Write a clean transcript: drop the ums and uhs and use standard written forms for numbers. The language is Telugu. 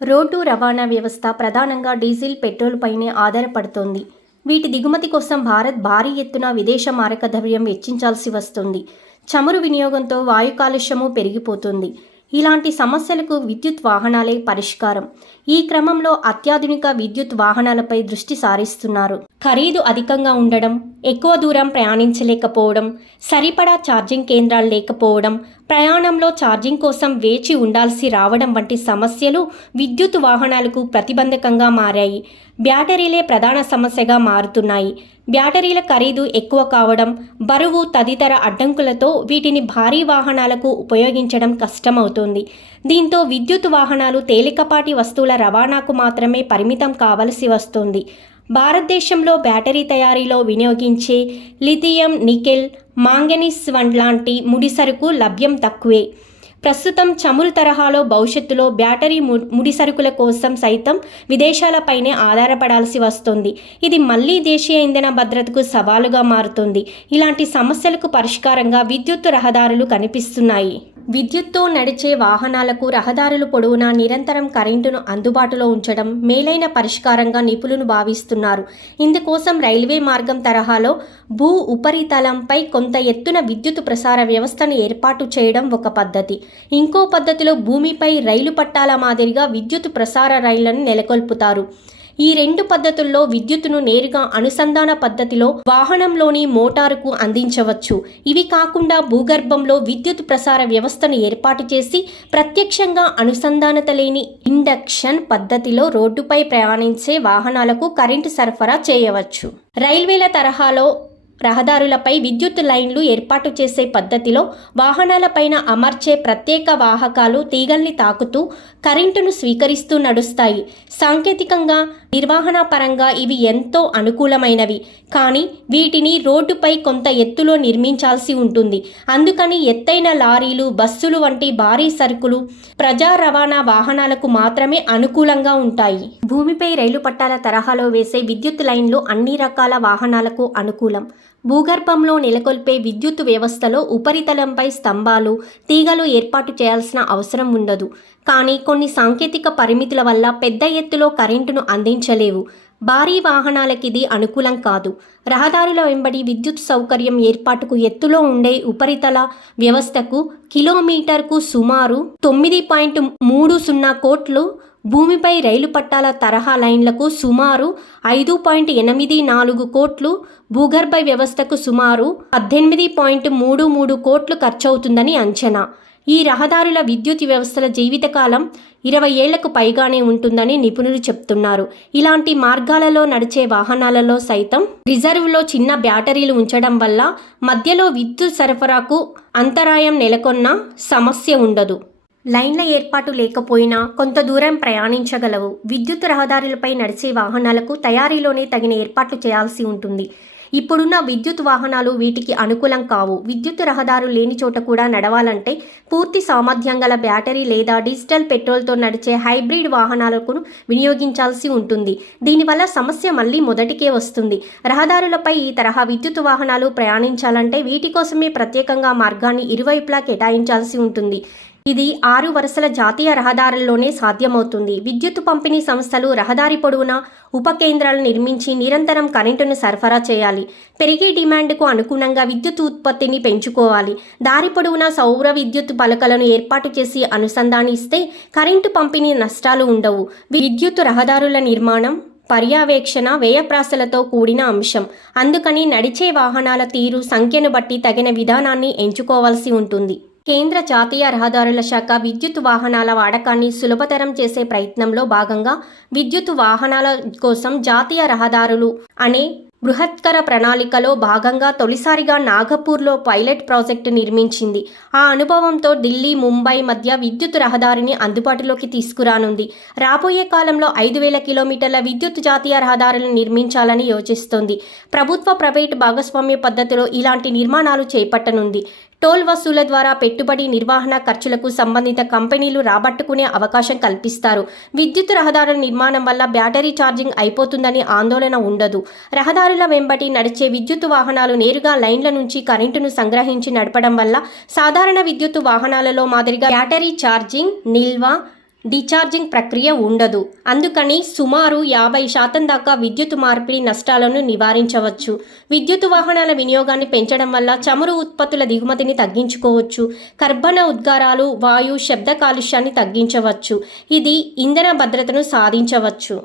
రోడ్డు రవాణా వ్యవస్థ ప్రధానంగా డీజిల్, పెట్రోల్ పైనే ఆధారపడుతోంది. వీటి దిగుమతి కోసం భారత్ భారీ ఎత్తున విదేశ మారక ద్రవ్యం వెచ్చించాల్సి వస్తుంది. చమురు వినియోగంతో వాయు కాలుష్యమూ పెరిగిపోతుంది. ఇలాంటి సమస్యలకు విద్యుత్ వాహనాలే పరిష్కారం. ఈ క్రమంలో అత్యాధునిక విద్యుత్ వాహనాలపై దృష్టి సారిస్తున్నారు. ఖరీదు అధికంగా ఉండడం, ఎక్కువ దూరం ప్రయాణించలేకపోవడం, సరిపడా ఛార్జింగ్ కేంద్రాలు లేకపోవడం, ప్రయాణంలో ఛార్జింగ్ కోసం వేచి ఉండాల్సి రావడం వంటి సమస్యలు విద్యుత్ వాహనాలకు ప్రతిబంధకంగా మారాయి. బ్యాటరీలే ప్రధాన సమస్యగా మారుతున్నాయి. బ్యాటరీల ఖరీదు ఎక్కువ కావడం, బరువు తదితర అడ్డంకులతో వీటిని భారీ వాహనాలకు ఉపయోగించడం కష్టమవుతోంది. దీంతో విద్యుత్ వాహనాలు తేలికపాటి వస్తువుల రవాణాకు మాత్రమే పరిమితం కావలసి వస్తోంది. భారతదేశంలో బ్యాటరీ తయారీలో వినియోగించే లిథియం, నికెల్, మాంగనీస్ లాంటి ముడిసరుకు లభ్యం తక్కువే. ప్రస్తుతం చమురు తరహాలో భవిష్యత్తులో బ్యాటరీ ముడిసరుకుల కోసం సైతం విదేశాలపైనే ఆధారపడాల్సి వస్తుంది. ఇది మళ్లీ దేశీయ ఇంధన భద్రతకు సవాలుగా మారుతుంది. ఇలాంటి సమస్యలకు పరిష్కారంగా విద్యుత్ రహదారులు కనిపిస్తున్నాయి. విద్యుత్తో నడిచే వాహనాలకు రహదారులు పొడవునా నిరంతరం కరెంటును అందుబాటులో ఉంచడం మేలైన పరిష్కారంగా నిపుణులు భావిస్తున్నారు. ఇందుకోసం రైల్వే మార్గం తరహాలో భూ ఉపరితలంపై కొంత ఎత్తున విద్యుత్ ప్రసార వ్యవస్థను ఏర్పాటు చేయడం ఒక పద్ధతి. ఇంకో పద్ధతిలో భూమిపై రైలు పట్టాల మాదిరిగా విద్యుత్ ప్రసార రైళ్లను నెలకొల్పుతారు. ఈ రెండు పద్ధతుల్లో విద్యుత్తును నేరుగా అనుసంధాన పద్ధతిలో వాహనంలోని మోటారుకు అందించవచ్చు. ఇవి కాకుండా భూగర్భంలో విద్యుత్ ప్రసార వ్యవస్థను ఏర్పాటు చేసి ప్రత్యక్షంగా అనుసంధానత లేని ఇండక్షన్ పద్ధతిలో రోడ్డుపై ప్రయాణించే వాహనాలకు కరెంటు సరఫరా చేయవచ్చు. రైల్వేల తరహాలో రహదారులపై విద్యుత్ లైన్లు ఏర్పాటు చేసే పద్ధతిలో వాహనాలపైన అమర్చే ప్రత్యేక వాహకాలు తీగల్ని తాకుతూ కరెంటును స్వీకరిస్తూ నడుస్తాయి. సాంకేతికంగా, నిర్వహణ పరంగా ఇవి ఎంతో అనుకూలమైనవి. కానీ వీటిని రోడ్డుపై కొంత ఎత్తులో నిర్మించాల్సి ఉంటుంది. అందుకని ఎత్తైన లారీలు, బస్సులు వంటి భారీ సరుకులు, ప్రజా రవాణా వాహనాలకు మాత్రమే అనుకూలంగా ఉంటాయి. భూమిపై రైలు పట్టాల తరహాలో వేసే విద్యుత్ లైన్లు అన్ని రకాల వాహనాలకు అనుకూలం. భూగర్భంలో నెలకొల్పే విద్యుత్ వ్యవస్థలో ఉపరితలంపై స్తంభాలు, తీగలు ఏర్పాటు చేయాల్సిన అవసరం ఉండదు. కానీ కొన్ని సాంకేతిక పరిమితుల వల్ల పెద్ద ఎత్తులో కరెంటును అందించలేవు. భారీ వాహనాలకిది అనుకూలం కాదు. రహదారుల వెంబడి విద్యుత్ సౌకర్యం ఏర్పాటుకు ఎత్తులో ఉండే ఉపరితల వ్యవస్థకు కిలోమీటర్కు సుమారు 9.30 కోట్లు, భూమిపై రైలు పట్టాల తరహా లైన్లకు సుమారు 5.84 కోట్లు, భూగర్భ వ్యవస్థకు సుమారు 18.33 కోట్లు ఖర్చవుతుందని అంచనా. ఈ రహదారుల విద్యుత్ వ్యవస్థల జీవితకాలం 20 ఏళ్లకు పైగానే ఉంటుందని నిపుణులు చెప్తున్నారు. ఇలాంటి మార్గాలలో నడిచే వాహనాలలో సైతం రిజర్వ్లో చిన్న బ్యాటరీలు ఉంచడం వల్ల మధ్యలో విద్యుత్ సరఫరాకు అంతరాయం నెలకొన్న సమస్య ఉండదు. లైన్ల ఏర్పాటు లేకపోయినా కొంత దూరం ప్రయాణించగలవు. విద్యుత్ రహదారులపై నడిచే వాహనాలకు తయారీలోనే తగిన ఏర్పాట్లు చేయాల్సి ఉంటుంది. ఇప్పుడున్న విద్యుత్ వాహనాలు వీటికి అనుకూలం కావు. విద్యుత్ రహదారులు లేని చోట కూడా నడవాలంటే పూర్తి సామర్థ్యం గల బ్యాటరీ లేదా డీజిల్, పెట్రోల్తో నడిచే హైబ్రిడ్ వాహనాలకు వినియోగించాల్సి ఉంటుంది. దీనివల్ల సమస్య మళ్ళీ మొదటికే వస్తుంది. రహదారులపై ఈ తరహా విద్యుత్ వాహనాలు ప్రయాణించాలంటే వీటి కోసమే ప్రత్యేకంగా మార్గాన్ని ఇరువైపులా కేటాయించాల్సి ఉంటుంది. ఇది 6 వరుసల జాతీయ రహదారుల్లోనే సాధ్యమవుతుంది. విద్యుత్ పంపిణీ సంస్థలు రహదారి పొడవునా ఉప కేంద్రాలు నిర్మించి నిరంతరం కరెంటును సరఫరా చేయాలి. పెరిగే డిమాండ్కు అనుగుణంగా విద్యుత్ ఉత్పత్తిని పెంచుకోవాలి. దారి పొడవునా సౌర విద్యుత్ పలకలను ఏర్పాటు చేసి అనుసంధానిస్తే కరెంటు పంపిణీ నష్టాలు ఉండవు. విద్యుత్ రహదారుల నిర్మాణం, పర్యవేక్షణ వ్యయప్రాసలతో కూడిన అంశం. అందుకని నడిచే వాహనాల తీరు, సంఖ్యను బట్టి తగిన విధానాన్ని ఎంచుకోవాల్సి ఉంటుంది. కేంద్ర జాతీయ రహదారుల శాఖ విద్యుత్ వాహనాల వాడకాన్ని సులభతరం చేసే ప్రయత్నంలో భాగంగా విద్యుత్ వాహనాల కోసం జాతీయ రహదారులు అనే బృహత్కర ప్రణాళికలో భాగంగా తొలిసారిగా నాగపూర్లో పైలట్ ప్రాజెక్టు నిర్మించింది. ఆ అనుభవంతో ఢిల్లీ, ముంబై మధ్య విద్యుత్ రహదారిని అందుబాటులోకి తీసుకురానుంది. రాబోయే కాలంలో 5,000 కిలోమీటర్ల విద్యుత్ జాతీయ రహదారులను నిర్మించాలని యోచిస్తోంది. ప్రభుత్వ, ప్రైవేటు భాగస్వామ్య పద్ధతిలో ఇలాంటి నిర్మాణాలు చేపట్టనుంది. టోల్ వసూళ్ల ద్వారా పెట్టుబడి, నిర్వహణ ఖర్చులకు సంబంధిత కంపెనీలు రాబట్టుకునే అవకాశం కల్పిస్తారు. విద్యుత్ రహదారుల నిర్మాణం వల్ల బ్యాటరీ ఛార్జింగ్ అయిపోతుందని ఆందోళన ఉండదు. రహదారుల వెంబడి నడిచే విద్యుత్ వాహనాలు నేరుగా లైన్ల నుంచి కరెంటును సంగ్రహించి నడపడం వల్ల సాధారణ విద్యుత్ వాహనాలలో మాదిరిగా బ్యాటరీ ఛార్జింగ్, నిల్వ, డిశ్చార్జింగ్ ప్రక్రియ ఉండదు. అందుకని సుమారు 50% దాకా విద్యుత్ మార్పిడి నష్టాలను నివారించవచ్చు. విద్యుత్ వాహనాల వినియోగాన్ని పెంచడం వల్ల చమురు ఉత్పత్తుల దిగుమతిని తగ్గించుకోవచ్చు. కర్బన ఉద్గారాలు, వాయు, శబ్ద కాలుష్యాన్ని తగ్గించవచ్చు. ఇది ఇంధన భద్రతను సాధించవచ్చు.